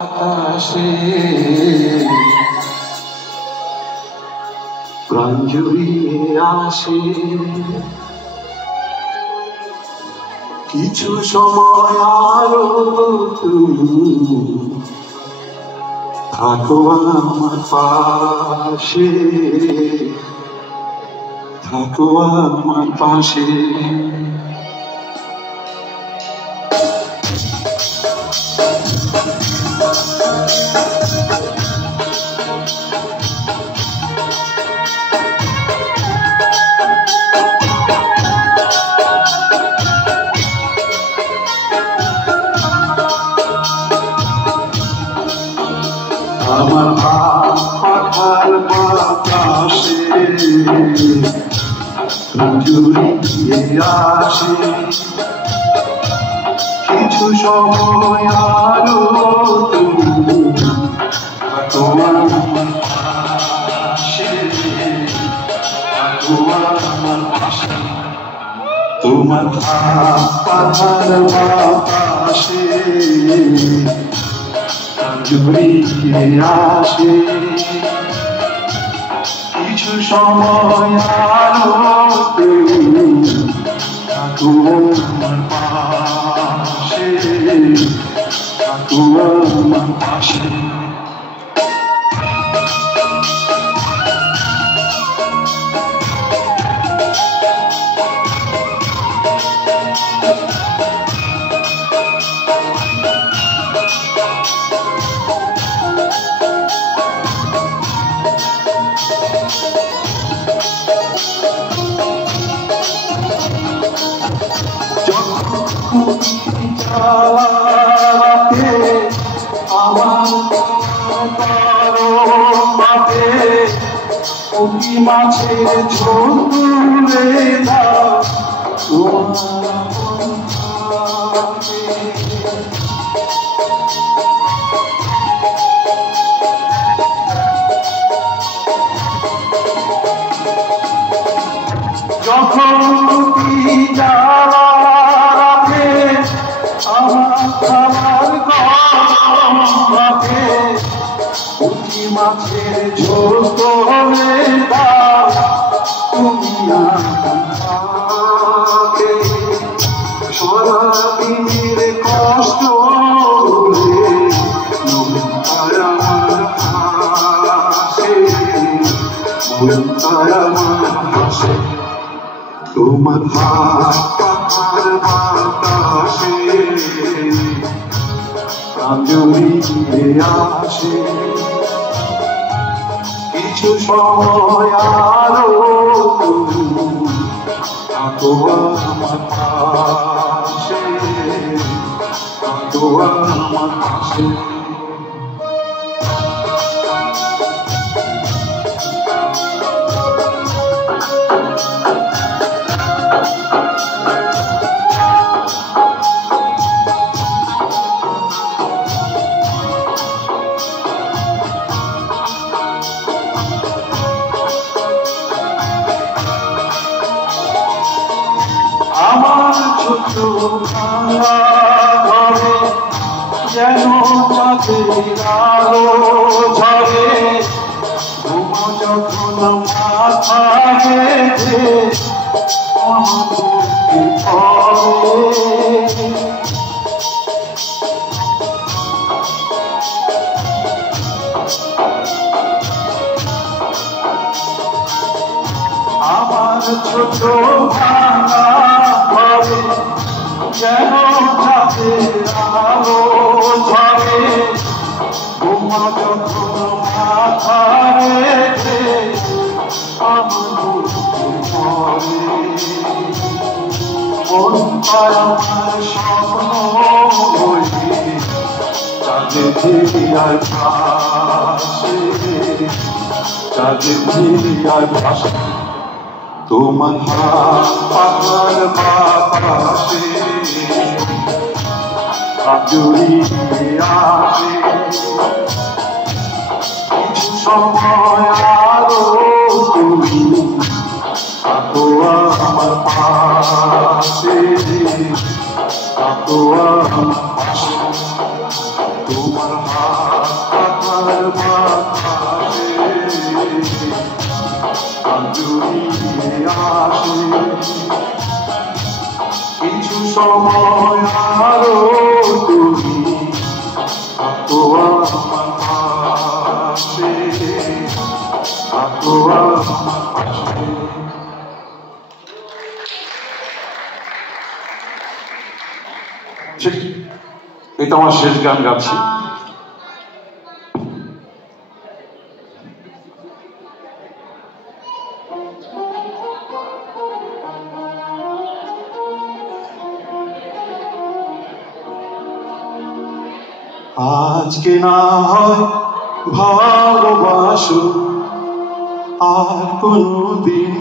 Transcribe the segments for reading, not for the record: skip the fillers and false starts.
আকাশে প্রাণ জুড়িয়ে আসে কিছু সময় আরো তুমি থাকো আমার পাশে, থাকো আমার পাশে। আমার পাখার বাতাসে জুড়িয়ে আসে কিছু সময় আরো তুমি থাকো আমার পাশে, থাকো আমার পাশে। তোমার পাখার বাতাসে জুড়িয়ে আসে কিছু সময় আরো তুমি থাকো আমার পাশে, থাকো আমার পাশে। মাছের ঝোল তুলে দাও যখন আমার খাবার গলাতে পুঁটি মাছের ঝোল তোলে দাও তুমি আমাকে সারাদিনের কষ্ট আমার হাসে, আমার হাসে। তোমার পাখার বাতাসে প্রাণ জুড়িয়ে আসে কিছু সময় আরো তুমি থাকো আমার পাশে, থাকো আমার পাশে। আমার ছোট ঘরে যেন চাঁদের আলো ঝরে ঘুমা যখন মাথা বেঁধে আমাকে পড়ে আমার ছোট ভাঙা ঘরে যেন চাঁদের আলো ঝরে ঘুমা যখন মাথা রেখে আমার পরে মনটায় আমার স্বপ্ন হয়ে চাঁদের ধিয়ায় ভাসে, চাঁদের ধিয়ায় ভাসে। তোমার পাখার বাতাসে জুড়িয়ে আসে কিছু সময় আরো তুমি থাকো আমার পাশে, থাকো আমার পাশে। তোমার জুড়িয়ে আসে কিছু সময় আরো তুমি থাকো আমার পাশে থাকো আমার পাশে। ঠিক এটা আমার শেষ গান গাচ্ছি। আজকে না হয় ভালোবাসো আর কোনদিন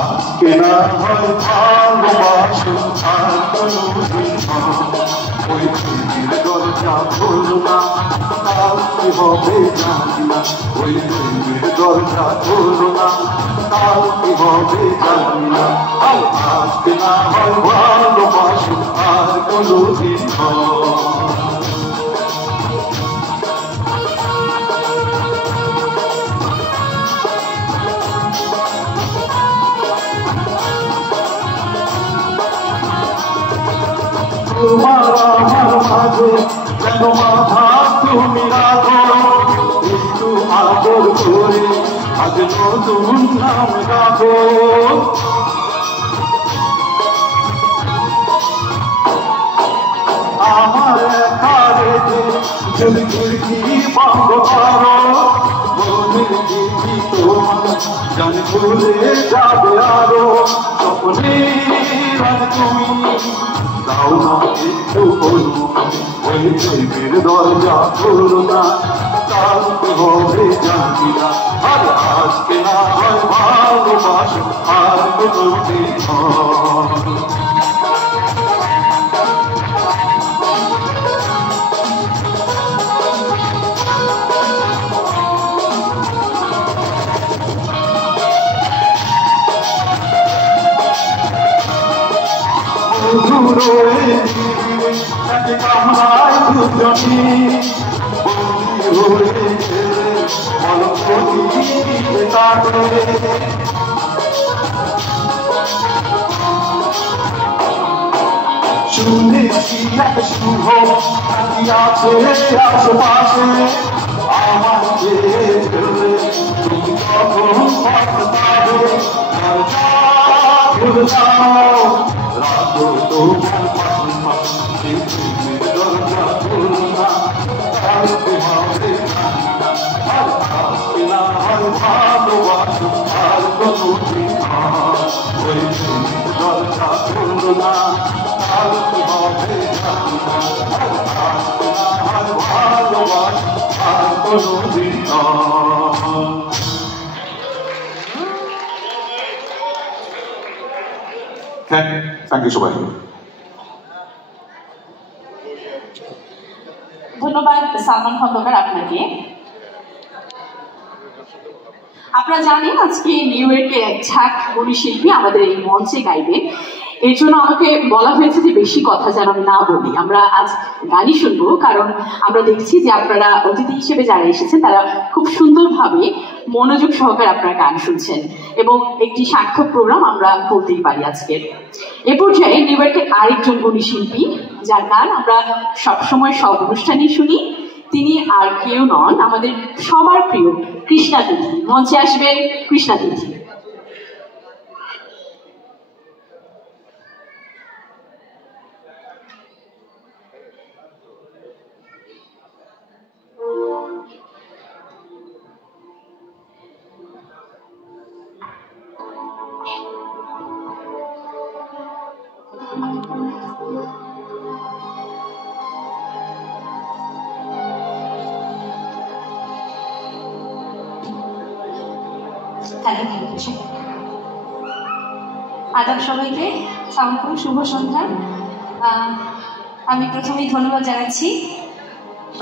আজকে না হয় ভালোবাসো আর কোনদিন ওই প্রেমের দরজা খোলো না কাল কি হবে জানি না ওই প্রেমের দরজা খোলো না কাল কি হবে জানি না আজকে না হয় ভালোবাসো আর কোনদিন তোমার আমার মাঝে যেন মাথা তুমি রাখো একটু আদর করে আজ নতুন নাম রাখো আমার কারেতে যদি খিড়কি বন্ধ করো মনের দিদি তোমার গান ভুলে যাবে আরো স্বপ্নের তুমি দাও না একটু বলো ওই প্রেমের দরজা খোলো না কাল কি হবে জানি না আর আজকে না হয় ভালোবাসো আর কোনদিন কামড়ায় দুজনে বন্দি হয়েছে অলপতিতে কাটে শুনেছি এক শুভ নাকি আছে আশেপাশে আমার চেয়ে ফেলে তুমি কখন পাবে ভুলে যাও রাখো তোমার পাশে পাশে প্রেমের দরজা খোলো না কালকে হবে আর আজকে না হয় ভালোবাসো আর কোনদিন ওই প্রেমের দরজা খোলো না কালকে হবে জানি না আর আজকে না হয় ভালোবাসো আর কোনদিন থ্যাংক ইউ সবাই। ধন্যবাদ সালমান খন্দকার আপনাকে। আপনারা জানেন আজকে নিউ ইয়র্কের এক ঝাঁক শিল্পী আমাদের এই মঞ্চে গাইবে, এর জন্য আমাকে বলা হয়েছে যে বেশি কথা যেন আমি না বলি। আমরা আজ গানই শুনবো, কারণ আমরা দেখছি যে আপনারা অতিথি হিসেবে যারা এসেছেন তারা খুব সুন্দরভাবে মনোযোগ সহকারে আপনারা গান শুনছেন এবং একটি সার্থক প্রোগ্রাম আমরা বলতেই পারি আজকের। এ পর্যায়ে নিউ ইয়র্কের আরেকজন গুণী শিল্পী যার গান আমরা সবসময় সব অনুষ্ঠানেই শুনি, তিনি আর কেউ নন, আমাদের সবার প্রিয় কৃষ্ণা তিথি। মঞ্চে আসবেন কৃষ্ণা তিথি। আদাব সবাইকে, সালাম, শুভ সন্ধ্যা। আমি প্রথমেই ধন্যবাদ জানাচ্ছি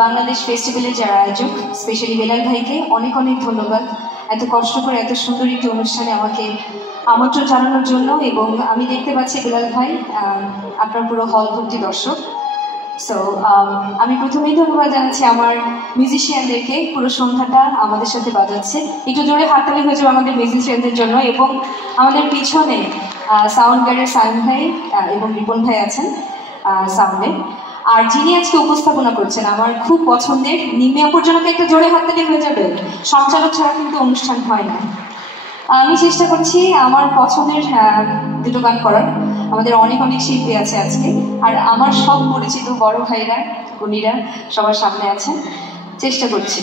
বাংলাদেশ ফেস্টিভ্যালের যারা আয়োজক, স্পেশালি বেলাল ভাইকে অনেক অনেক ধন্যবাদ। এত কষ্ট করে এত সুন্দর একটি অনুষ্ঠানে আমাকে আমন্ত্রণ জানানোর জন্য। এবং আমি দেখতে পাচ্ছি বিলাল ভাই আপনার পুরো হল ভর্তি দর্শক। সো আমি প্রথমেই ধন্যবাদ জানাচ্ছি আমার মিউজিশিয়ানদেরকে, পুরো সন্ধ্যাটা আমাদের সাথে বাজাচ্ছে। একটু জোরে হাততালি হয়ে যাবে আমাদের মিউজিশিয়ানদের জন্য। এবং আমাদের পিছনে সাউন্ড গার্ডের সাইন ভাই এবং রিপন ভাই আছেন সাউন্ডে। আর যিনি আজকে উপস্থাপনা করছেন আমার খুব পছন্দের নিম্মি আপুর জন্য একটা জোরে হাততালি হয়ে যাবে। সঞ্চালক ছাড়া কিন্তু অনুষ্ঠান হয় না। আমি চেষ্টা করছি আমার পছন্দের দুটো গান করার। আমাদের অনেক অনেক শিল্পী আছে আজকে, আর আমার সব পরিচিত বড় ভাইরা গুণীরা সবার সামনে আছেন। চেষ্টা করছি।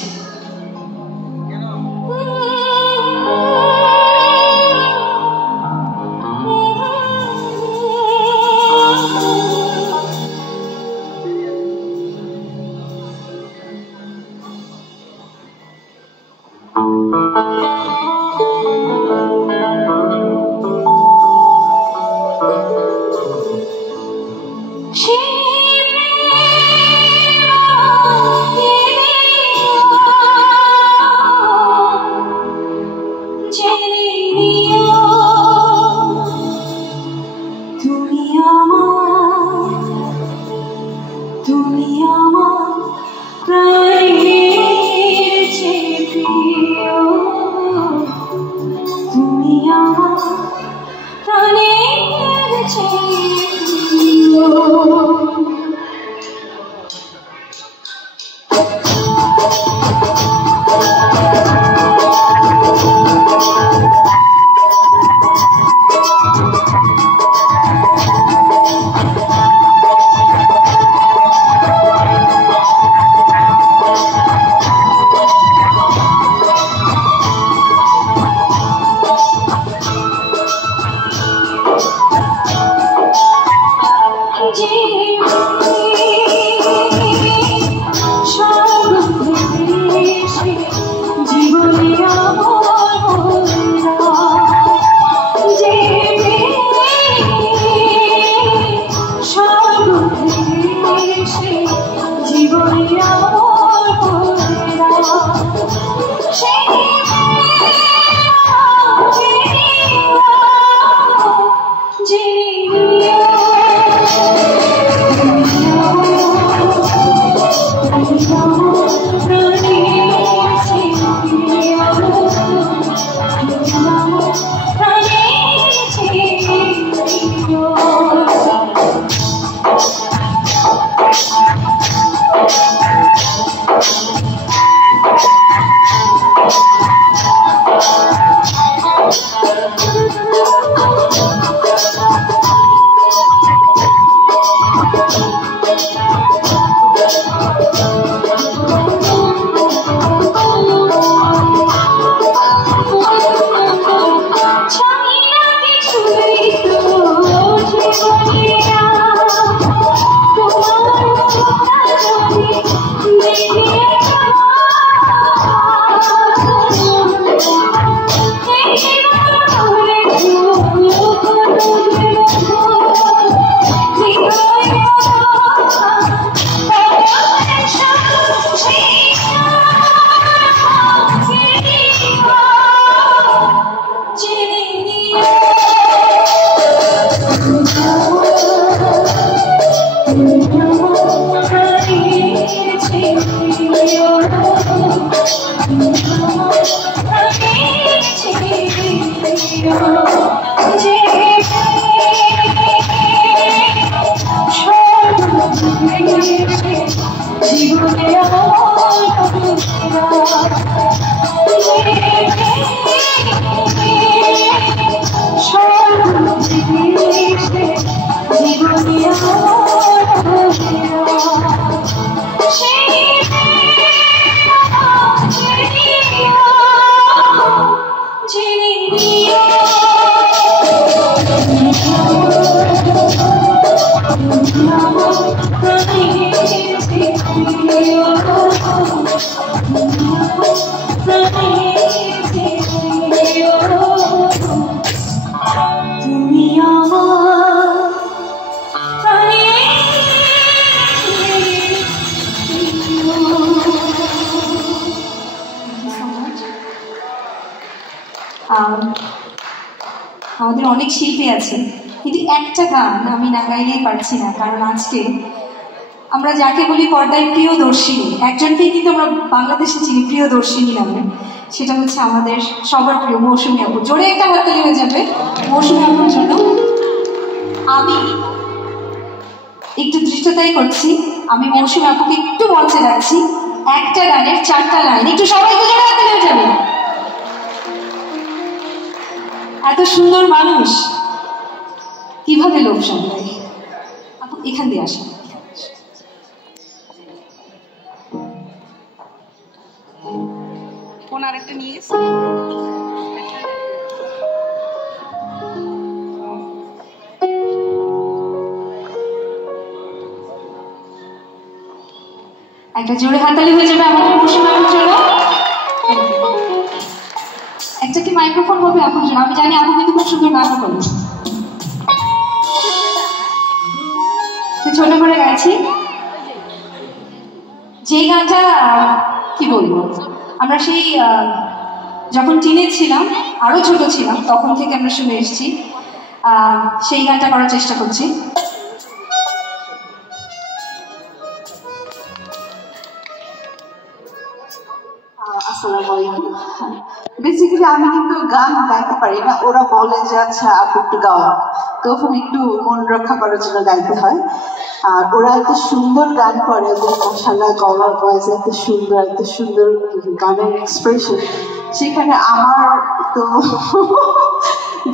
আমাদের অনেক শিল্পী আছে, কিন্তু একটা গান আমি না গাইলেই পারছি না। কারণ আজকে আমরা যাকে বলি পর্দায় প্রিয়দর্শিনী, একজনকেই কিন্তু আমরা বাংলাদেশে চিনি প্রিয়দর্শিনী নামে, সেটা হচ্ছে আমাদের সবার প্রিয় মৌসুমী আপু। জোরে একটা হাততালি হয়ে যাবে মৌসুমী আপুর জন্য। আমি একটু দৃষ্টতাই করছি, আমি মৌসুমী আপুকে একটু মঞ্চে রাখছি, একটা গানের 4টা লাইন, একটু সবাইকে জোরে হাততালি হয়ে যাবে। এত সুন্দর মানুষ কিভাবে লোভ সামলায়? আপু এখান দিয়ে আসেন। ফোন আরেকটা নিয়ে গেছে। একটা জোরে হাততালি হয়ে যাবে আমাদের মৌসুমী আপুর জন্য। একটা কি মাইক্রোফোন হবে আপুর জন্য? আমি জানি আপু কিন্তু খুব সুন্দর গান করেন। ছোট করে গাইছি যে গানটা, কি বলবো, আমরা সেই যখন টিনেজ ছিলাম, আরো ছোট ছিলাম, তখন থেকে আমরা শুনে এসেছি, সেই গানটা করার চেষ্টা করছি। আসসালামু আলাইকুম। বেসিক্যালি আমি কিন্তু গান গাইতে পারি না, ওরা বলে যে আচ্ছা আপু একটু গাওয়া, তখন একটু মন রক্ষা করার জন্য গাইতে হয়। আর ওরা এত সুন্দর গান করে, ওদের মাশাআল্লাহ গলার ভয়েস এত সুন্দর গানের এক্সপ্রেশন, সেখানে আমার তো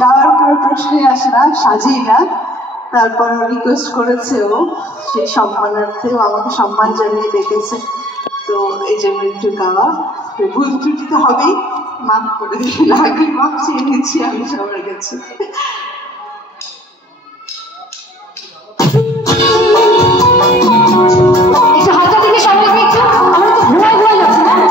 গাওয়ার কোনো প্রশ্নই আসে না, সাজি না। তারপর রিকোয়েস্ট করেছেও, সেই সম্মানার্থেও আমাকে সম্মান জানিয়ে ডেকেছে, তো এই জন্য একটু গাওয়া। ভুল ত্রুটি তো হবেই, মাফ করে দিন, আগে মাফ চেয়ে নিচ্ছি আমি সবার কাছে। একটু হাতটা দিকে সবাইকে একটু, আমরা তো ঘুমাই যাচ্ছি না।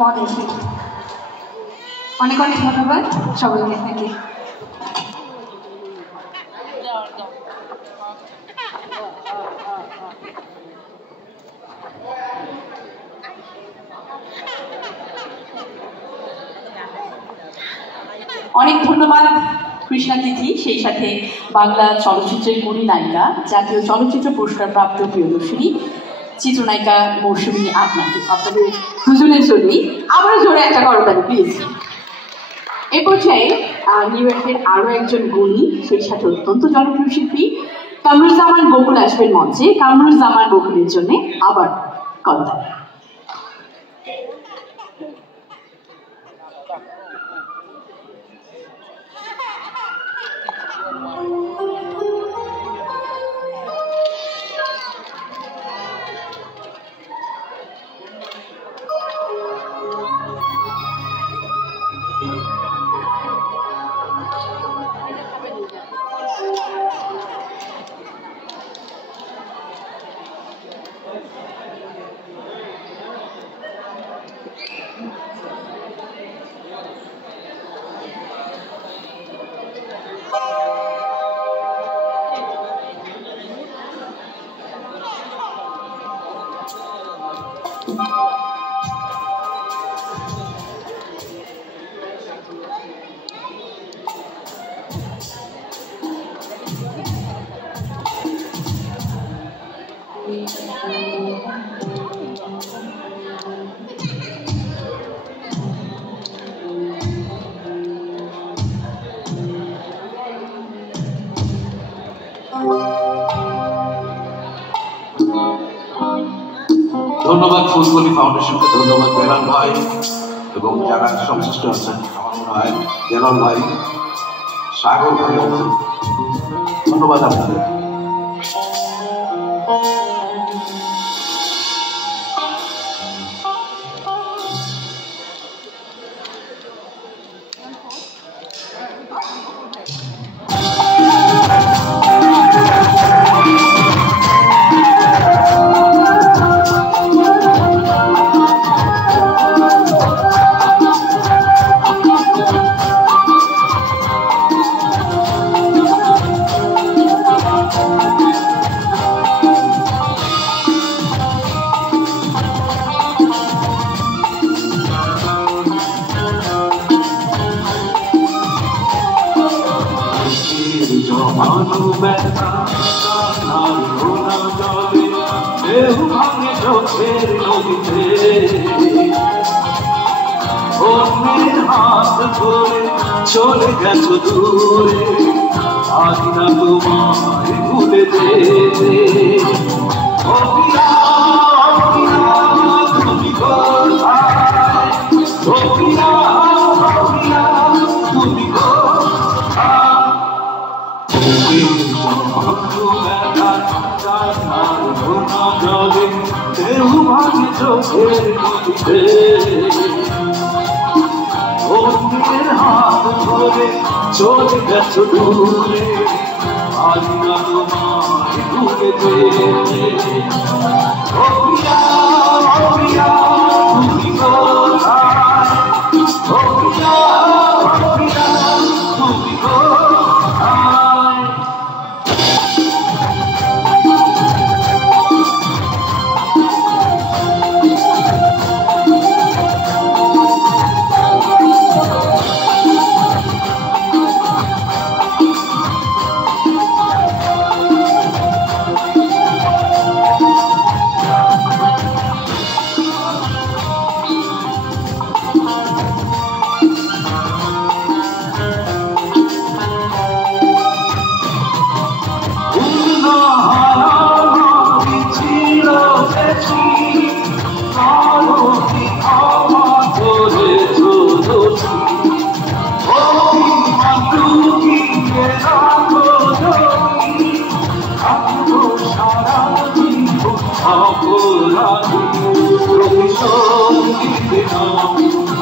মডেল। অনেক অনেক ধন্যবাদ সবাইকে। Thank you. অনেক ধন্যবাদ কৃষ্ণা তিথি, সেই সাথে বাংলা চলচ্চিত্রের গুণী নায়িকা, জাতীয় চলচ্চিত্র পুরস্কার প্রাপ্ত প্রিয়দর্শিনী চিত্রনায়িকা মৌসুমী আপনাকে, আপনাদের দুজনের জন্যই আমরা জোরে একটা করতালি প্লিজ। এ পর্যায়ে নিউ ইয়র্কের আরো একজন গুণী, সেই সাথে অত্যন্ত জনপ্রিয় শিল্পী কামরুজ্জামান বকুল আসবেন মঞ্চে। কামরুজ্জামান বকুলের জন্য আবার করতালি। ধন্যবাদ ফুলকলি ফাউন্ডেশনকে, ধন্যবাদ বেলাল ভাই এবং যারা সংশ্লিষ্ট আছেন, আমার ভাই বেলাল ভাই, সাগর ভাই, ধন্যবাদ আপনাদের। চলে গেছো দূরে, আজ না তোমায় ভুলে যেতে। তুমি কোথায়, তুমি জলে দেহ ভাঙে চোখের নদীতে, অন্যের হাত ধরে চলে গেছো দূরে, আজ না তোমায় ভুলে যেতে। তুমি কোথায়, তুমি কোথায়।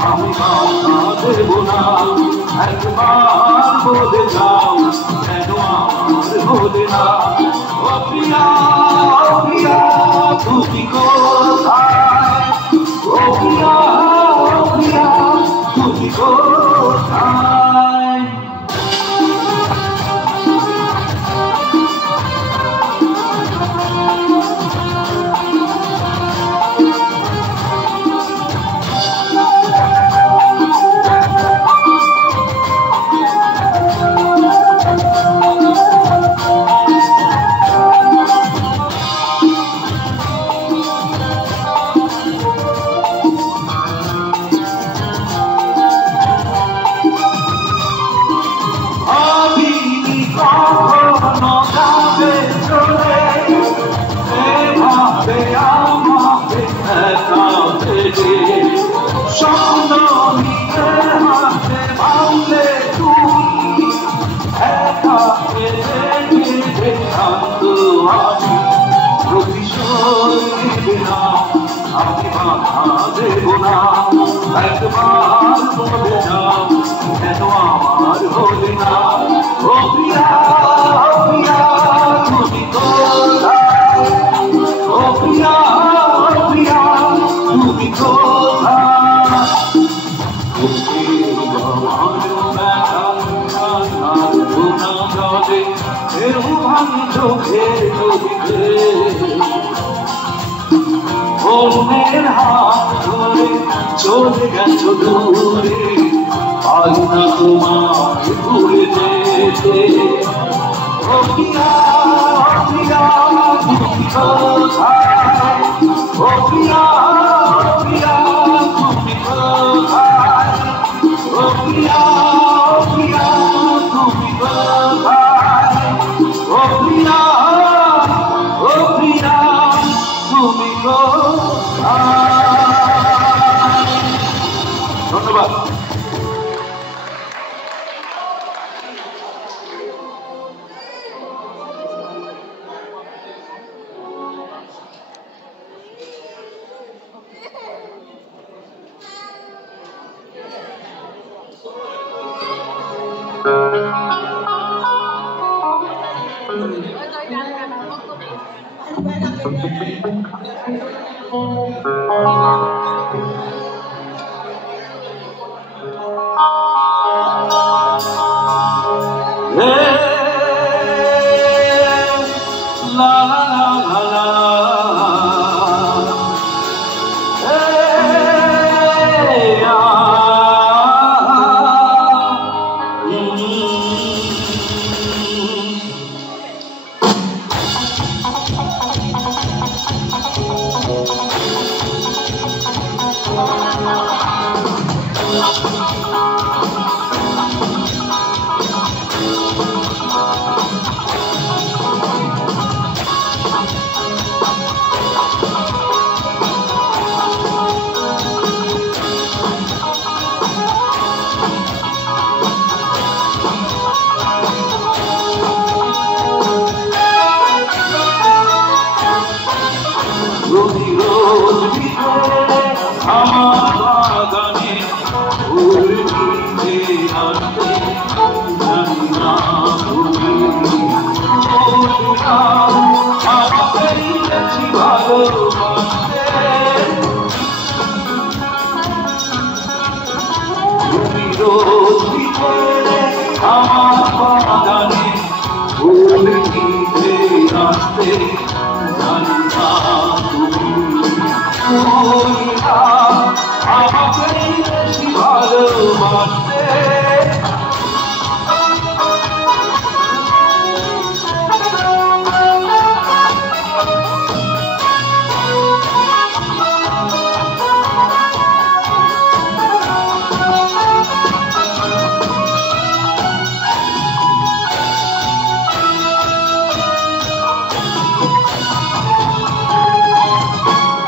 আমি কথা দেব না, একবার বলে যাও কেন আমার হলে না। ও প্রিয়া, তুমি কোথায়, ও প্রিয়া। দেব না একবার বলে যাও কেন আমার হলে না ও প্রিয়া তুমি কোথায় ও প্রিয়া তুমি কোথায় অন্যের হাত ধরে চলে গেছো দূরে আজ না তোমায় ভুলে যেতে ও প্রিয়া তুমি কোথায় ও প্রিয়া তুমি কোথায় ও প্রিয়া তুমি কোথায় ও প্রিয়া তুমি কোথায় ধন্যবাদ আমার বাগানে ফুল নিতে আসতে জানি না আমাকে ইচ্ছি ভালোবাসতে তুমি রোজ বিকেলে আমার বাগানে ফুল নিতে আসতে জানি না আমাকে বেশি ভালোবাসতে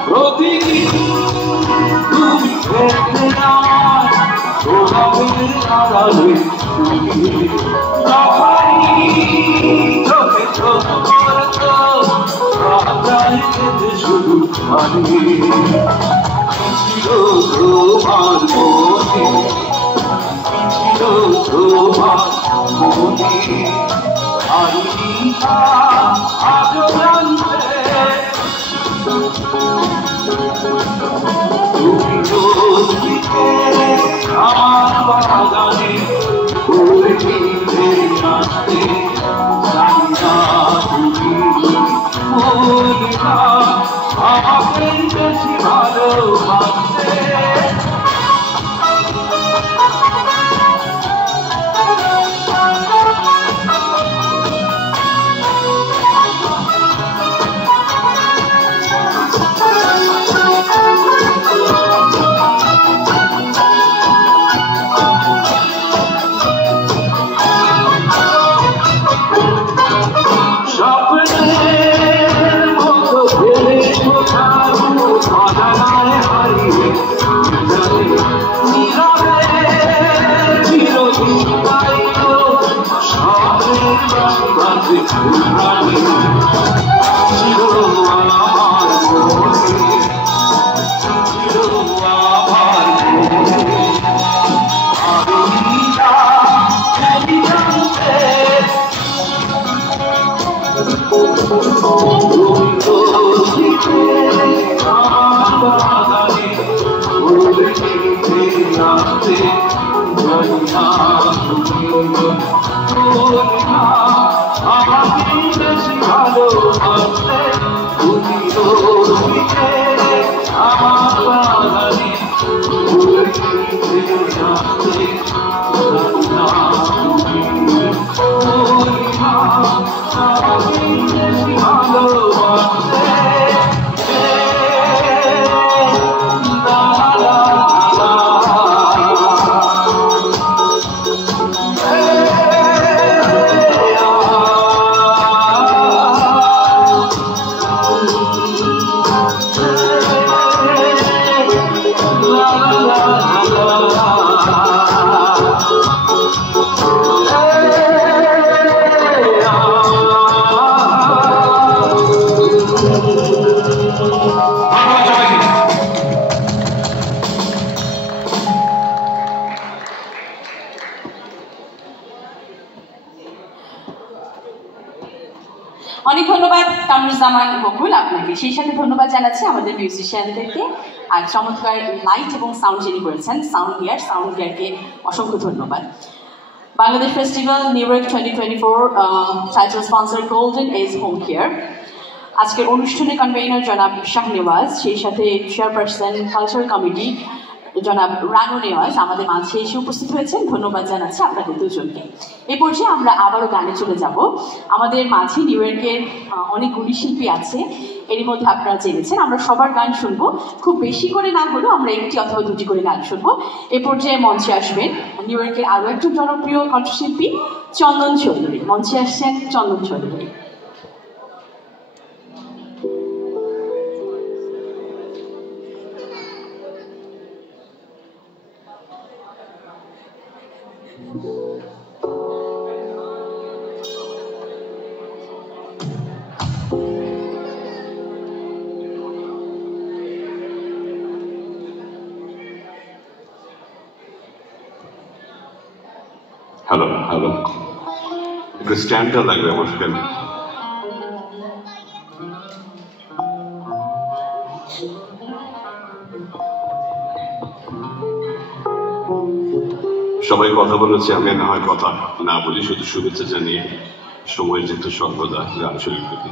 প্রতিদিন তুমি দেখতে আমার গোলাপের আড়ালে চোখে চোখ করত রাজায় যেতে শুধু মানে ছিল তোমার মনে ছিল তোমার মনে আজও জানতে তুমি রোজ বিকেলে আমার বাগানে ফুল নিতে আসতে জানি না তুমি বলিনা আমাকে বেশি ভালোবাসতে ছিল আমার মনে ছিল অনেক ধন্যবাদ কামরুজ্জামান বকুল আপনাকে, সেই সাথে ধন্যবাদ জানাচ্ছি আমাদের মিউজিশিয়ানদেরকে আর চমৎকার লাইট এবং সাউন্ড যিনি করেছেন সাউন্ড গিয়ারকে অসংখ্য ধন্যবাদ। Bangladesh festival New York 2024 title sponsor Golden age home Care. আজকের অনুষ্ঠানের কনভেনার জনাব শাহনেওয়াজ, সেই সাথে চেয়ারপারসন কালচারাল কমিটি জনাব রানু নেওয়াজ আমাদের মাঝে এসে উপস্থিত হয়েছেন। ধন্যবাদ জানাচ্ছি আপনাদের দুজনকে। এই পর্যায়ে আমরা আবারও গানে চলে যাব। আমাদের মাঝে নিউ ইয়র্কের অনেক গুণী শিল্পী আছে, এরই মধ্যে আপনারা জেনেছেন। আমরা সবার গান শুনবো, খুব বেশি করে না হলেও আমরা একটি অথবা দুটি করে গান শুনবো। এ পর্যায়ে মঞ্চে আসবেন নিউ ইয়র্কের আরও একজন জনপ্রিয় কণ্ঠশিল্পী চন্দন চৌধুরী। মঞ্চে আসছেন চন্দন চৌধুরী। হ্যালো হ্যালো, একটু স্ট্যান্ডটা লাগবে আমার সেখানে। সবাই কথা বলেছে, আমি না হয় কথা না বলি, শুধু শুভেচ্ছা জানিয়ে সময় যেত সর্বদা গান শুরু করি।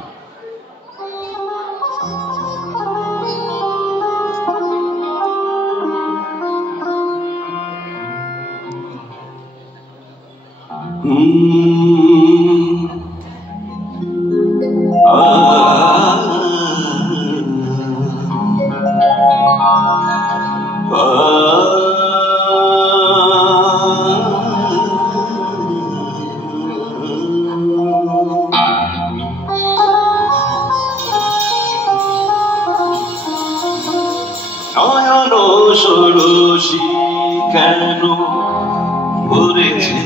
ষোড়শী কেন ভরেছে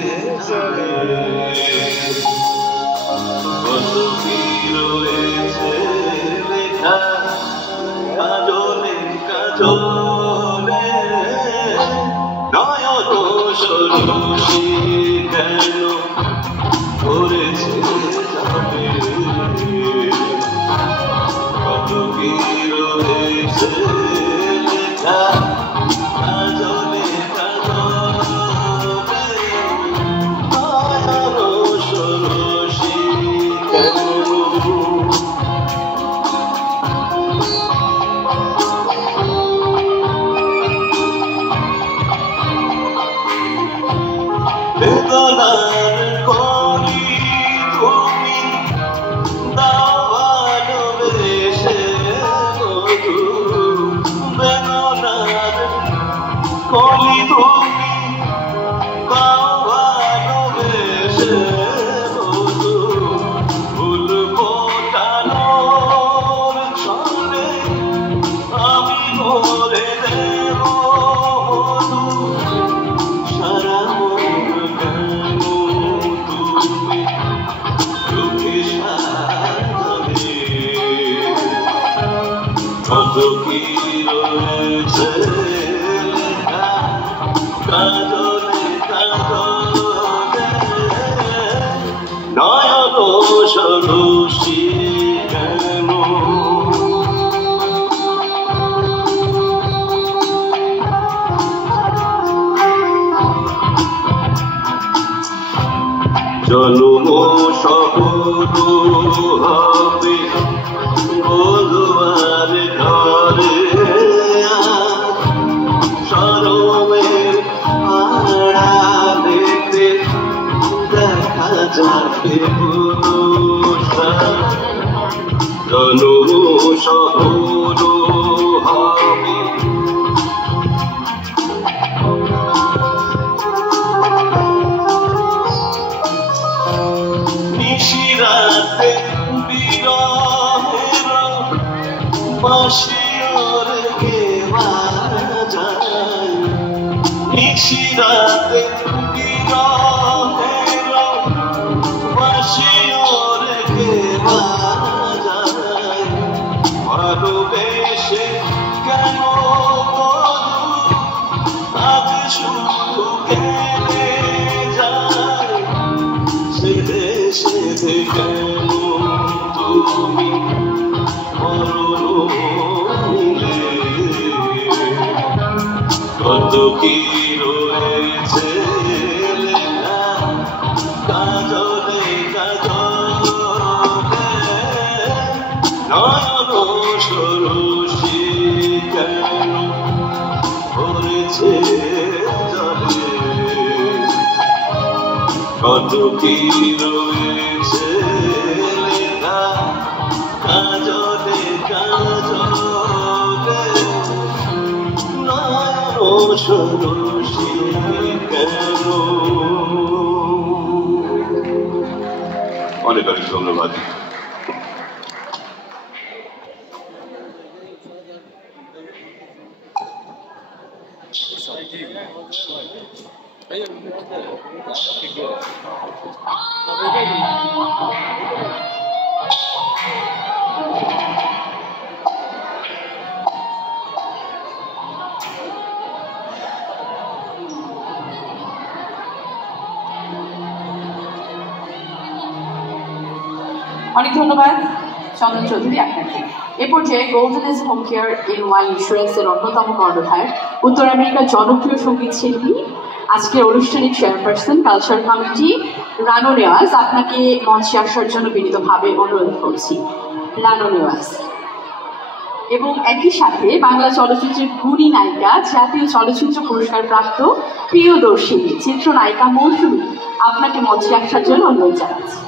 কত কি রয়েছে লেখা কাজলে কাজলে নয়ন ষোড়শী কেন ভরেছে কত কি রয়েছে লেখা বেদনার কলি তুমি দাও ভালোবেসে মধু, বেদনার কলি তুমি দাও ভালোবেসে মধু, ফুল ফোটানোর ছলে আমি ভরে দেব মধু, সারা কত কি রয়েছে কাজলে কাজলে নয়ন সরসী কেন জন্ম শহর হবে বলবার ঘরে সরমের আড়ালেতে দেখা যাবে জন্ম শহর হবে নিশিরাতে বিরহের বাঁশির গেওয়া যায় নিশিরাতে বিরহের বাঁশির গেওয়া যায় ভালোবেসে কেন আজ শুধু কেনে যায় সেদে সেদে কেন তুমি মরণে কত কি রয়েছে লেখা কাজলে কাজলে নয়ন সরসী কেন ভরেছে জলে কত কি রয়েছে লেখা কাজলে কাজলে নয়ন সরসী কেন অনেক অনেক ধন্যবাদ অনেক ধন্যবাদ চন্দন চৌধুরী আপনাকে। এ পর্যায়ে golden age home care in one ইন্স্যুরেন্সের অন্যতম কর্ণধার উত্তর আমেরিকার জনপ্রিয় সঙ্গীত শিল্পী আজকের অনুষ্ঠানের chairperson culture committee Ranu Newaz আপনাকে মঞ্চে আসার জন্য বিনীতভাবে অনুরোধ করছি। রানু নেওয়াজ এবং একই সাথে বাংলা চলচ্চিত্রের গুণী নায়িকা জাতীয় চলচ্চিত্র পুরস্কার প্রাপ্ত প্রিয়দর্শিনী চিত্রনায়িকা মৌসুমী আপনাকে মঞ্চে আসার জন্য অনুরোধ জানাচ্ছি।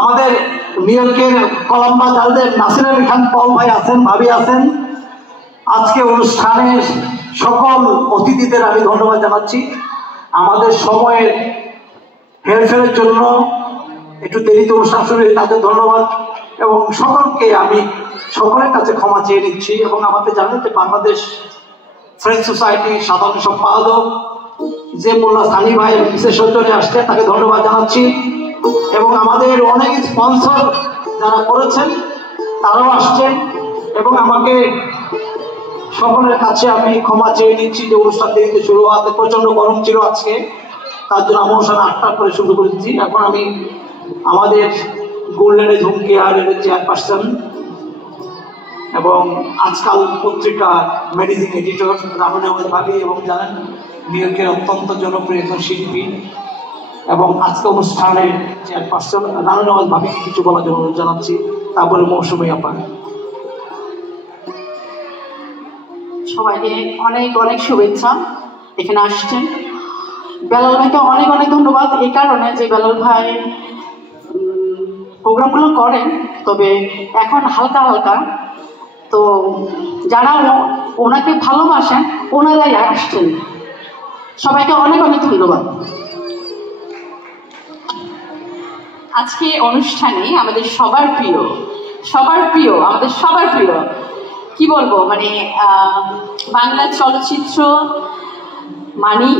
আমাদের নিউ ইয়র্কের কলম্বাস আলদের নাসির আলী খান পল ভাই আছেন, ভাবি আছেন। আজকে অনুষ্ঠানের সকল অতিথিদের আমি ধন্যবাদ জানাচ্ছি। আমাদের সময়ের হেরফেরের জন্য একটু দেরিতে অনুষ্ঠান শুরু হয়ে তাদের ধন্যবাদ এবং সকলকে আমি সকলের কাছে ক্ষমা চেয়ে নিচ্ছি। এবং আমাদের জানেন যে বাংলাদেশ ফ্রেঞ্চ সোসাইটির সাধারণ সম্পাদক যে মোল্লা সানি ভাই বিশেষ সৌজন্যে আসছে তাকে ধন্যবাদ জানাচ্ছি এবং আমাদের অনেক স্পন্সর যারা করেছেন তারাও আসছেন এবং আমাকে সকলের কাছে আমি ক্ষমা চেয়ে নিচ্ছি যে অনুষ্ঠান দেরিতে শুরু হওয়াতে প্রচন্ড গরম ছিল আজকে, তার জন্য আমার অনুষ্ঠান 8টার করে শুরু করেছি। এখন আমি আমাদের গোল্ডেন এজ হোম কেয়ারের চেয়ারপারসন এবং আজকাল পত্রিকা ম্যাগাজিন এডিটর রানু নেওয়াজ ভাবি এবং জানেন নিউ ইয়র্কের অত্যন্ত জনপ্রিয় একজন শিল্পী এবং আজকে অনুষ্ঠানের চেয়ারপারসন রানু নেওয়াজ ভাবিকে কিছু বলার জন্য জানাচ্ছি, তারপরে মৌসুমী আপা। সবাইকে অনেক অনেক শুভেচ্ছা। এখানে আসছেন বেলাল ভাইকে অনেক অনেক ধন্যবাদ এই কারণে যে বেলাল ভাই প্রোগ্রামগুলো করেন, তবে এখন হালকা হালকা, তো যারা ওনাকে ভালোবাসেন ওনারাই আসছেন। সবাইকে অনেক অনেক ধন্যবাদ। আজকে অনুষ্ঠানে আমাদের সবার প্রিয় আমাদের সবার প্রিয় কি বলবো, মানে বাংলা চলচ্চিত্র মানেই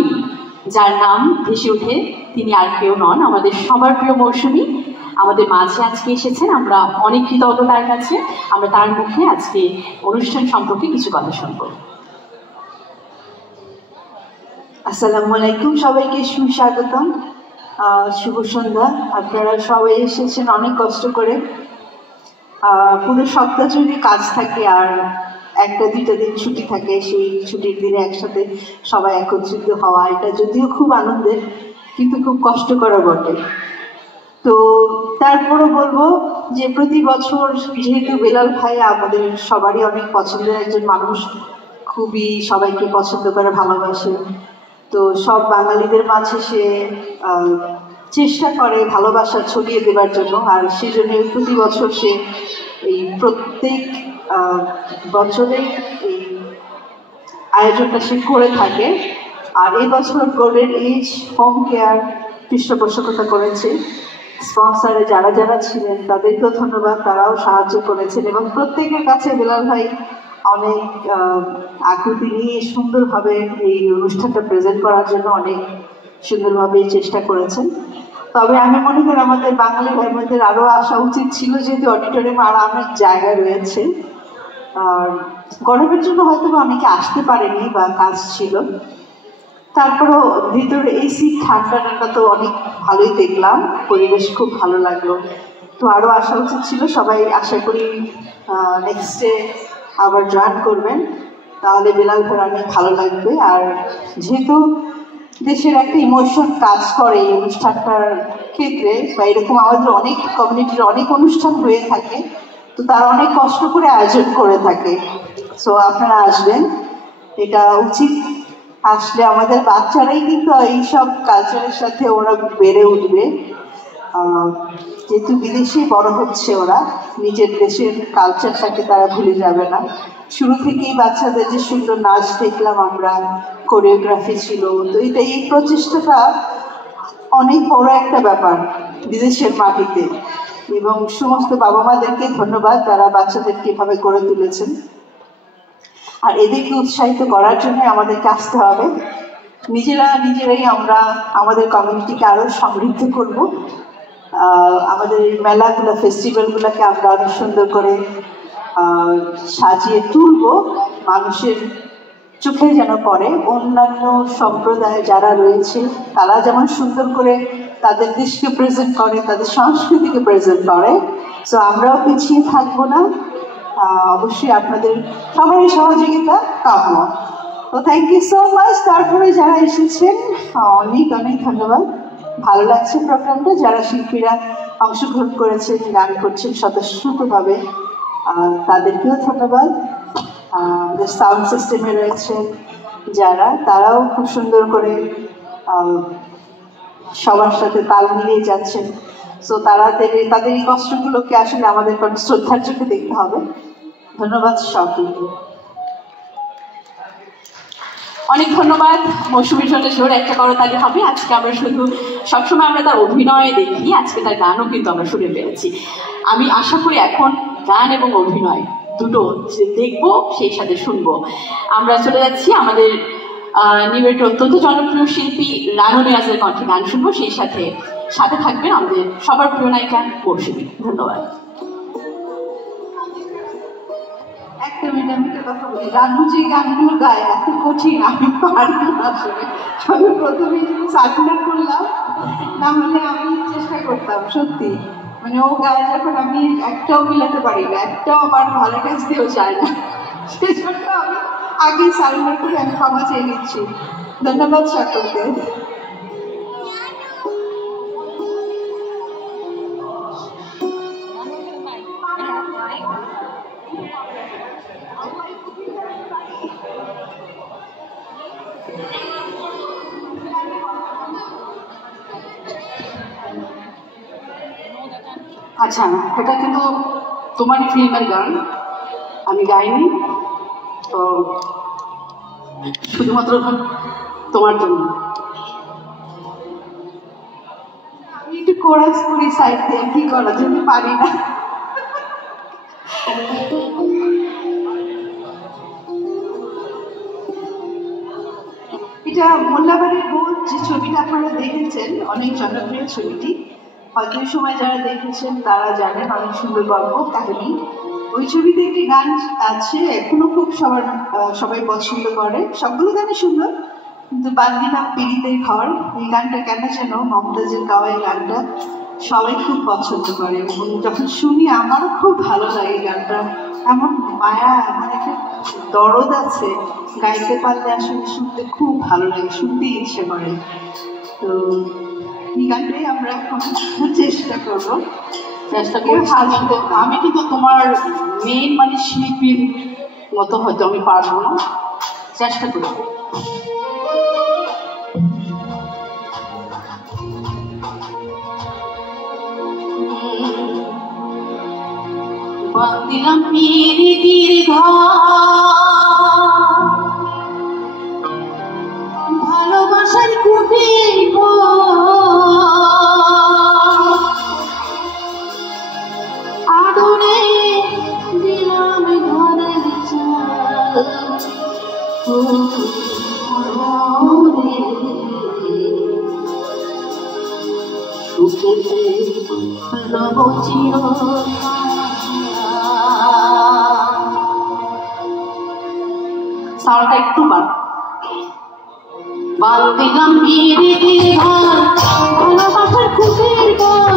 যার নাম ভেসে ওঠে তিনি আর কেউ নন, আমাদের সবার প্রিয় মৌসুমী। আমাদের মাঝে আজকে এসেছেন। আমরা অনেক কৃতজ্ঞ তার কাছে। আমরা তার মুখে আজকে অনুষ্ঠান সম্পর্কে কিছু কথা শুনবো। আসসালামু আলাইকুম, সবাইকে সুস্বাগতম, শুভ সন্ধ্যা। আপনারা সবাই এসেছেন অনেক কষ্ট করে। পুরো সপ্তাহ জুড়ে কাজ থাকে আর একটা দুইটা দিন ছুটি থাকে, সেই ছুটির দিনে একসাথে সবাই একত্রিত হওয়া, এটা যদিও খুব আনন্দের কিন্তু খুব কষ্টকর বটে। তো তারপরে বলবো যে প্রতি বছর যেহেতু বেলাল ভাই আমাদের সবারই অনেক পছন্দের একজন মানুষ, খুবই সবাইকে পছন্দ করে, ভালোবাসে। তো সব বাঙালিদের মাঝে সে চেষ্টা করে ভালোবাসা ছড়িয়ে দেবার জন্য, আর সেজন্য প্রতি বছর সে এই প্রত্যেক বছরে এই আয়োজনটা সে করে থাকে। আর এই বছর গোল্ডেন এজ হোম কেয়ার পৃষ্ঠপোষকতা করেছে। স্পন্সরে যারা যারা ছিলেন তাদেরকেও ধন্যবাদ, তারাও সাহায্য করেছেন এবং প্রত্যেকের কাছে বেলাল ভাই অনেক আকুতি নিয়ে সুন্দরভাবে এই অনুষ্ঠানটা প্রেজেন্ট করার জন্য অনেক সুন্দরভাবে চেষ্টা করেছেন। তবে আমি মনে করি আমাদের বাঙালি ভাই বোনদের আরও আসা উচিত ছিল, যেহেতু অডিটোরিয়ামে আরও অনেক জায়গা রয়েছে। আর গরমের জন্য হয়তো অনেকে আসতে পারেনি বা কাজ ছিল, তারপরেও ভিতরে এসি ঠান্ডা ঠান্ডা তো অনেক ভালোই দেখলাম, পরিবেশ খুব ভালো লাগলো। তো আরও আসা উচিত ছিল। সবাই আশা করি নেক্সট ডে আবার জয়েন করবেন, তাহলে বেলাল ভাই অনেক ভালো লাগবে। আর যেহেতু দেশের একটা ইমোশন কাজ করে এই অনুষ্ঠানটার ক্ষেত্রে, বা এরকম আমাদের অনেক কমিউনিটির অনেক অনুষ্ঠান হয়ে থাকে, তো তারা অনেক কষ্ট করে আয়োজন করে থাকে। সো আপনারা আসবেন, এটা উচিত। আসলে আমাদের বাচ্চারাই কিন্তু এইসব কালচারের সাথে ওরা বেড়ে উঠবে, যেহেতু বিদেশে বড় হচ্ছে, ওরা নিজের দেশের কালচারটাকে তারা ভুলে যাবে না। শুরু থেকেই বাচ্চাদের যে সুন্দর নাচ দেখলাম আমরা, কোরিওগ্রাফি ছিল, তো এই প্রচেষ্টাটা অনেক বড় একটা ব্যাপার বিদেশের মাটিতে। এবং সমস্ত বাবা মাদেরকে ধন্যবাদ, তারা বাচ্চাদেরকে এভাবে গড়ে তুলেছেন। আর এদেরকে উৎসাহিত করার জন্য আমাদেরকে আসতে হবে। নিজেরাই আমরা আমাদের কমিউনিটিকে আরো সমৃদ্ধ করব। আমাদের এই মেলাগুলো, ফেস্টিভ্যালগুলোকে আমরা অনেক সুন্দর করে সাজিয়ে তুলব, মানুষের চোখে যেন পড়ে। অন্যান্য সম্প্রদায় যারা রয়েছে তারা যেমন সুন্দর করে তাদের দেশকে প্রেজেন্ট করে, তাদের সংস্কৃতিকে প্রেজেন্ট করে, সো আমরাও পিছিয়ে থাকবো না। অবশ্যই আপনাদের সবারই সহযোগিতা কাম্য। তো থ্যাংক ইউ সো মাচ। তারপরে যারা এসেছেন অনেক অনেক ধন্যবাদ। ভালো লাগছে প্রোগ্রামটা। যারা শিল্পীরা অংশগ্রহণ করেছেন, গান করছেন স্বতঃস্ফূর্তভাবে, তাদেরকেও ধন্যবাদ। সাউন্ড সিস্টেমে রয়েছেন যারা, তারাও খুব সুন্দর করে সবার সাথে তাল মিলিয়ে যাচ্ছেন। সো তাদের এই কষ্টগুলোকে আসলে আমাদের শ্রদ্ধার চোখে দেখতে হবে। ধন্যবাদ সকলকে। অনেক ধন্যবাদ। মৌসুমীর জন্য জোর একটা করতালি হবে। আজকে আমরা শুধু সবসময় আমরা তার অভিনয় দেখি, আজকে তার গানও কিন্তু আমরা শুনে পেয়েছি। আমি আশা করি এখন গান এবং অভিনয় দুটো দেখবো, সেই সাথে শুনবো। আমরা চলে যাচ্ছি আমাদের নিউ ইয়র্কের অত্যন্ত জনপ্রিয় শিল্পী রানু নিয়াজের কণ্ঠে গান শুনবো, সেই সাথে থাকবেন আমাদের সবার প্রিয় নায়িকা মৌসুমী। ধন্যবাদ। একটা মিনিট আমি একটা কথা বলি, রানু যে গানগুলো গায় এত কঠিন, আমি পারি না আসলে। আমি প্রথমে সার্কুলার করলাম, না হলে আমি চেষ্টা করতাম সত্যি। মানে ও গায়ে যখন আমি একটাও মিলাতে পারি না, একটাও আমার ভালো কাজ দিয়েও চায় না, সেজন্য আমি আগে সার্কুলার করে আমি ক্ষমা চেয়ে নিচ্ছি। ধন্যবাদ সকলকে। আচ্ছা, এটা কিন্তু তোমার ফিল্মের গান, আমি গাইনি, তো শুধুমাত্র তোমার জন্য। আমি একটু কোরাস করি সাইড দিয়ে, কি করার জন্য পারি না। এটা মোল্লাবাড়ির বোন, যে ছবিটা আপনারা দেখেছেন, অনেক জনপ্রিয় ছবিটি। হয়তো ওই সময় যারা দেখেছেন তারা জানেন, অনেক সুন্দর গল্প কাহিনী। ওই ছবিতে একটি গান আছে এখনো খুব সবাই পছন্দ করে, সবগুলো গানই সুন্দর, কিন্তু বান্দিনা পিড়িতে ঘর, এই গানটা কেন যেন মমতাজের গাওয়া এই গানটা সবাই খুব পছন্দ করে, এবং যখন শুনি আমারও খুব ভালো লাগে গানটা। এমন মায়া, এমন একটা দরদ আছে, গাইতে পারলে আসলে শুনতে খুব ভালো লাগে, শুনতে ইচ্ছে করে। তো এই গানটাই আমরা এখন চেষ্টা করবো। আমি কিন্তু তোমার মেইন মানে শিল্পীর মতো হয়তো আমি পারবো না, চেষ্টা করবো। বাঁধিলাম পিরিতির ঘর, ভালোবাসার কুটির আদরে দিলাম ঘরের চাল, সুখেতে রব চিরকাল। সাউন্ডটা একটু বাঁধিলাম পিরিতির ঘর, ভালোবাসার কুটির ঘর,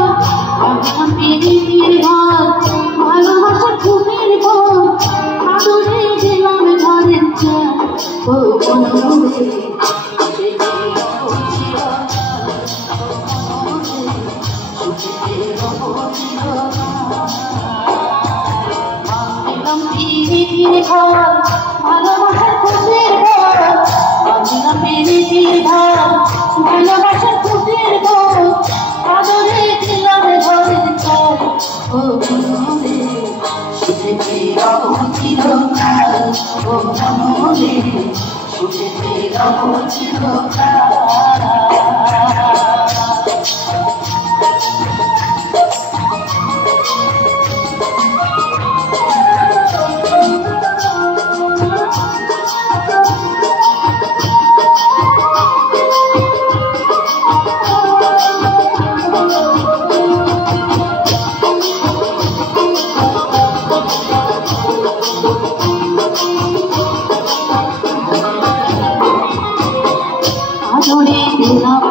বাঁধিলাম পিরিতির ঘর, ভালোবাসার কুটির ঘর, আদরে দিলাম ঘরের চাল, ও মনোরে ভালোবাসার কুটির ঘর, বাঁধিলাম পিরিতির ঘর, ভালোবাসার কুটির ঘর, আদরে দিলাম ঘরের চাল, ও মনোরে সুখেতে রব চিরকাল, ও মনোরে সুখেতে রব চিরকাল। আদরে দিলাম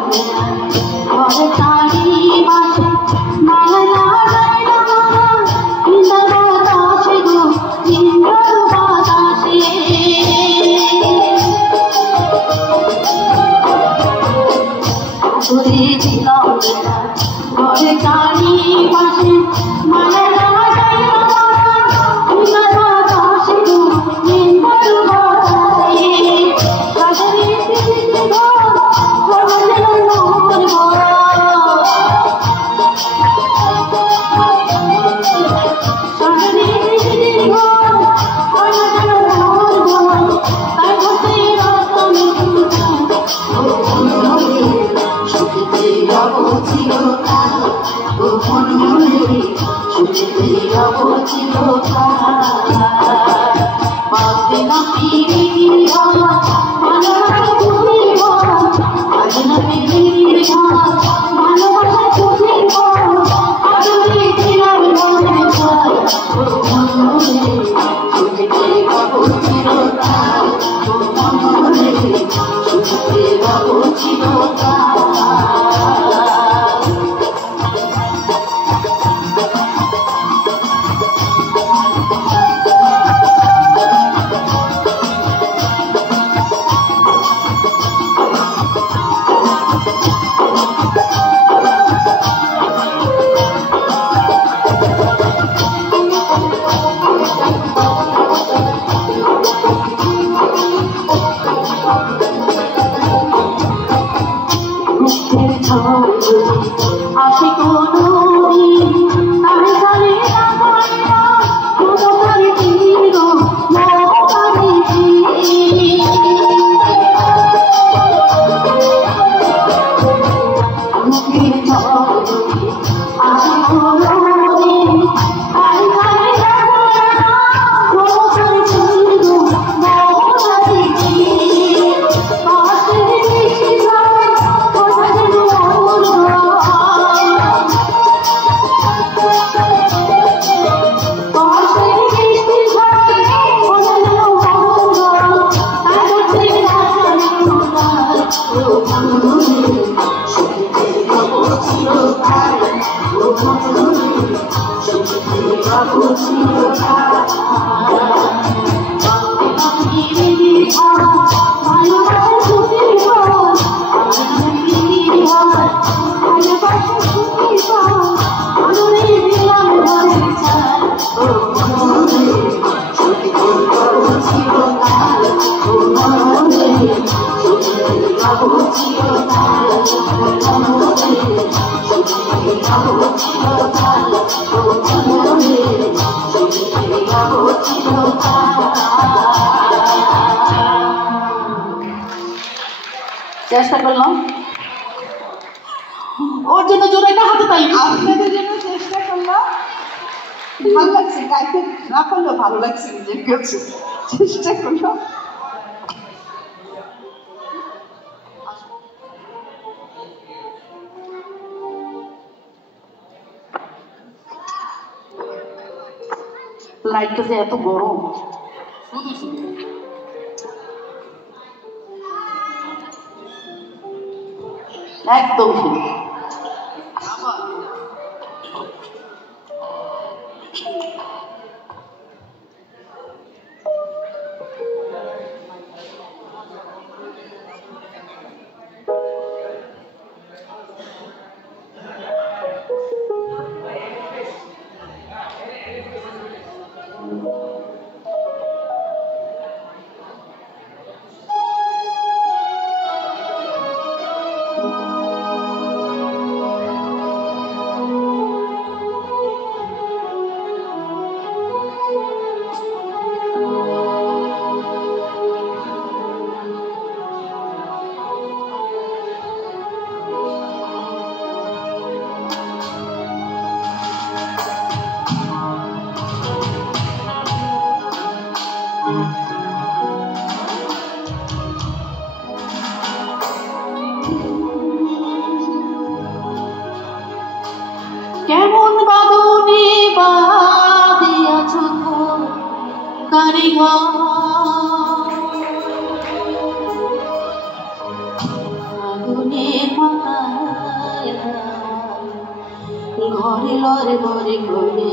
চেষ্টা করলাম ওর জন্য জোরে একটা হাতে তালি আপনাদের জন্য চেষ্টা করলাম, ভালো লাগছে, গাইতে না পারলেও ভালো লাগছে নিজের কাছে, চেষ্টা করলাম। লাইটটা যে এত গরম একদম ঠিক। কেমন বাদনে বাদিয়াছ কারিগর ফাগুনে পাতায় ঘরে লরে ঘরে ঘরে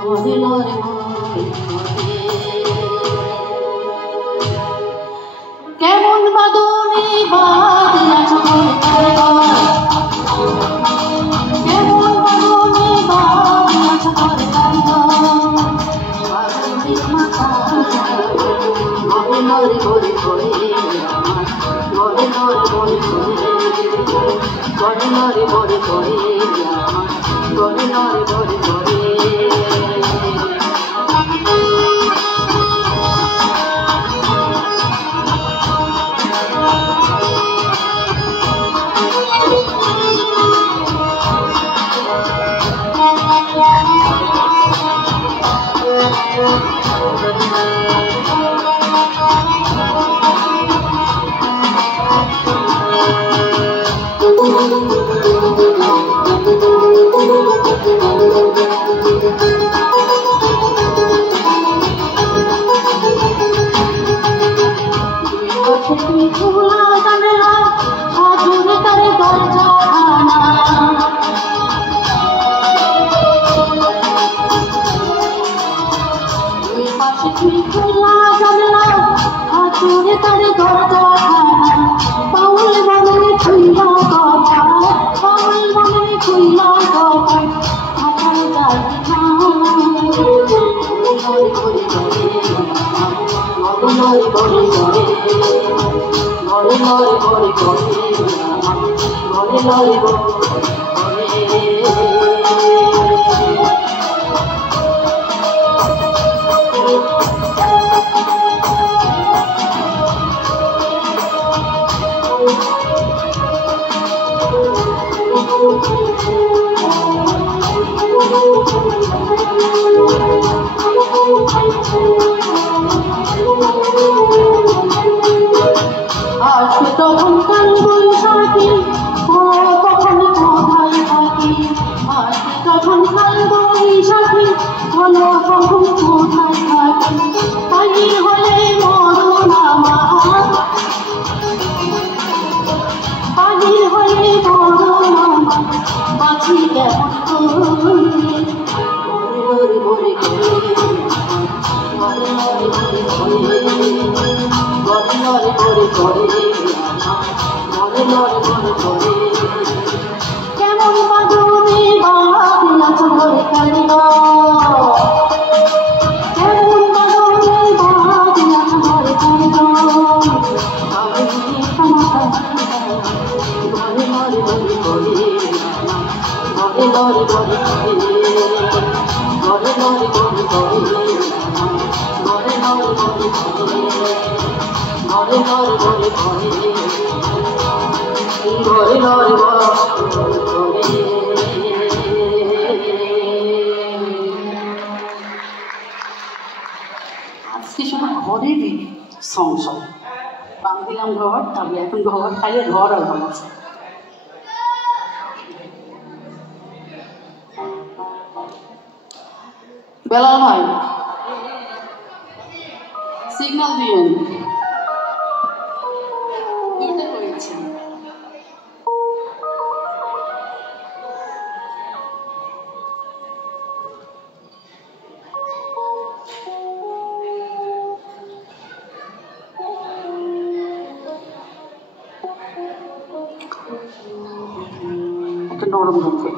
ঘরে লরে ঘরে ঘরে কেমন বাদনে বাদিয়াছ কারিগর কেমন বাদনে বাদলা চলে কালিব কেমন বাদনে বাদলা চলে কালিব আমি তোমার ঘরে ঘরে ঘরে ঘরে ঘরে ঘরে ঘরে ঘরে ঘরে ঘরে ঘরে ঘরে ঘরে ঘরে ঘরে ঘরে আজকে সবাই ঘরেরই সং সব বাং দিলাম ঘর, তারপরে এখন ঘর খাইলে ঘর আর ঘর আছে। বেলাল ভাই সিগন্যাল দিয়েন, দুইটা রয়েছে। একটা নরম রকম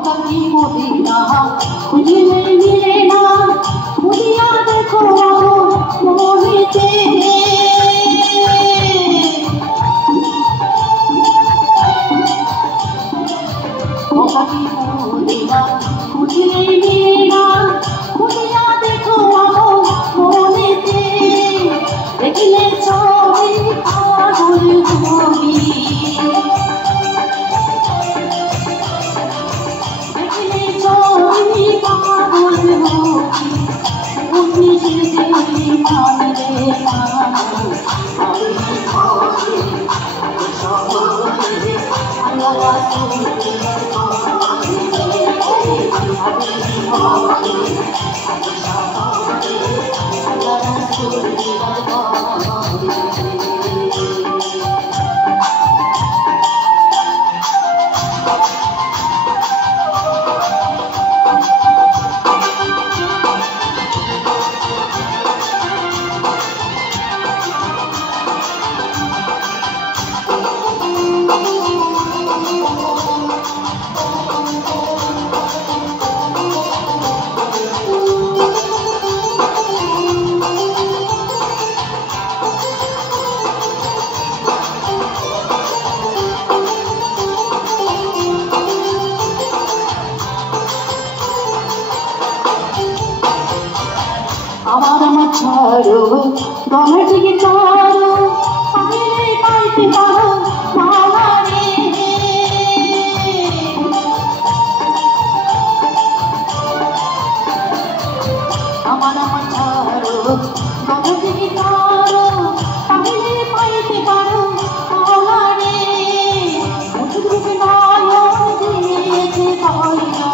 কি মদিনা খুঁজলে মিলে না মদিনা দেখো মনেতে কি মদিনা খুঁজলে মিলে না মদিনা দেখো মনেতে দেখলে ছবি পাগল হবি দেখলে ছবি পাগল হবি উনি যে মানবে না আমি ভাবে সবরে আল্লাহ রাসূল আমার ছাড়ো গলার দিকে ছাড়ো আমি পাইতে পারো মালারে আমার ছাড়ো গলার দিকে ছাড়ো আমি পাইতে পারো মালারে মুঠো রূপে নয়ন দিয়েছে কয়না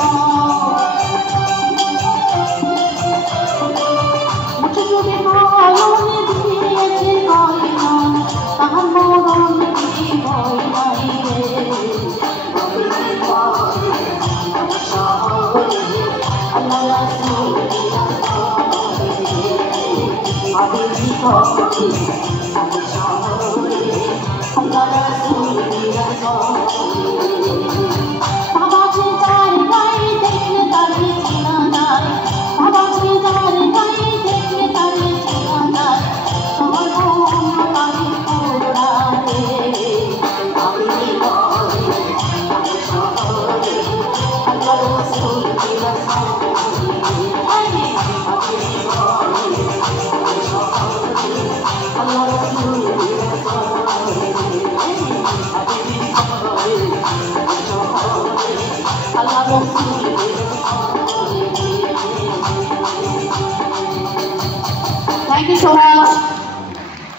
Thank you so much.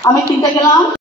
আমি কিনতে গেলাম।